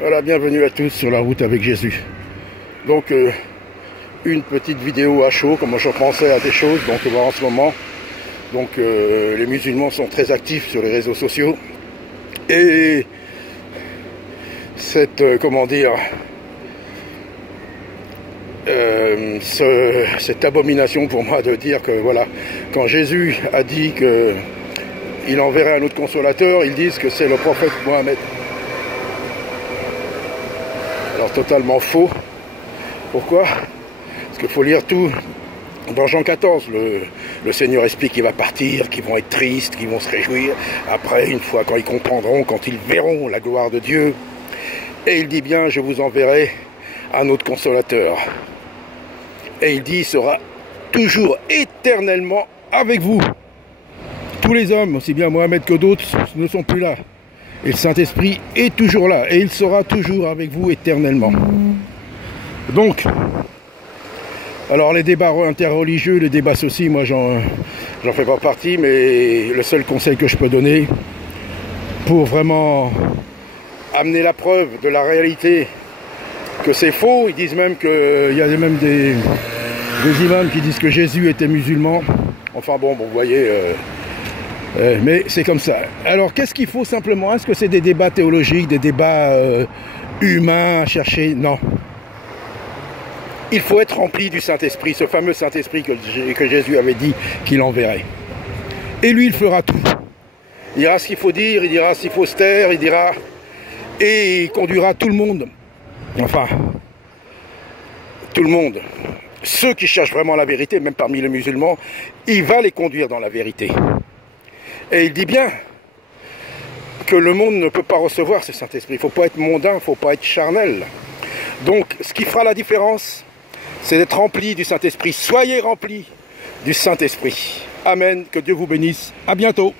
Voilà, bienvenue à tous sur la route avec Jésus. Donc, une petite vidéo à chaud, comme je pensais à des choses. Donc, voir en ce moment, donc les musulmans sont très actifs sur les réseaux sociaux. Et cette, cette abomination pour moi de dire que, voilà, quand Jésus a dit qu'il enverrait un autre consolateur, ils disent que c'est le prophète Mohammed. Alors totalement faux. Pourquoi? Parce qu'il faut lire tout. Dans Jean 14, le Seigneur explique qu'il va partir, qu'ils vont être tristes, qu'ils vont se réjouir. Après, une fois, quand ils comprendront, quand ils verront la gloire de Dieu. Et il dit bien, je vous enverrai un autre consolateur. Et il dit, il sera toujours éternellement avec vous. Tous les hommes, aussi bien Mohammed que d'autres, ne sont plus là. Et le Saint-Esprit est toujours là. Et il sera toujours avec vous éternellement. Donc, alors les débats interreligieux, les débats sociaux, moi j'en fais pas partie, mais le seul conseil que je peux donner pour vraiment amener la preuve de la réalité que c'est faux, ils disent même qu'il y a même des imams qui disent que Jésus était musulman. Enfin bon, vous voyez, mais c'est comme ça. Alors qu'est-ce qu'il faut simplement? Est-ce que c'est des débats théologiques, des débats humains à chercher? Non. Il faut être rempli du Saint-Esprit, ce fameux Saint-Esprit que Jésus avait dit qu'il enverrait. Et lui, il fera tout. Il dira ce qu'il faut dire, il dira s'il faut se taire, il dira... Et il conduira tout le monde. Enfin, tout le monde. Ceux qui cherchent vraiment la vérité, même parmi les musulmans, il va les conduire dans la vérité. Et il dit bien que le monde ne peut pas recevoir ce Saint-Esprit. Il ne faut pas être mondain, il ne faut pas être charnel. Donc, ce qui fera la différence, c'est d'être rempli du Saint-Esprit. Soyez remplis du Saint-Esprit. Amen. Que Dieu vous bénisse. À bientôt.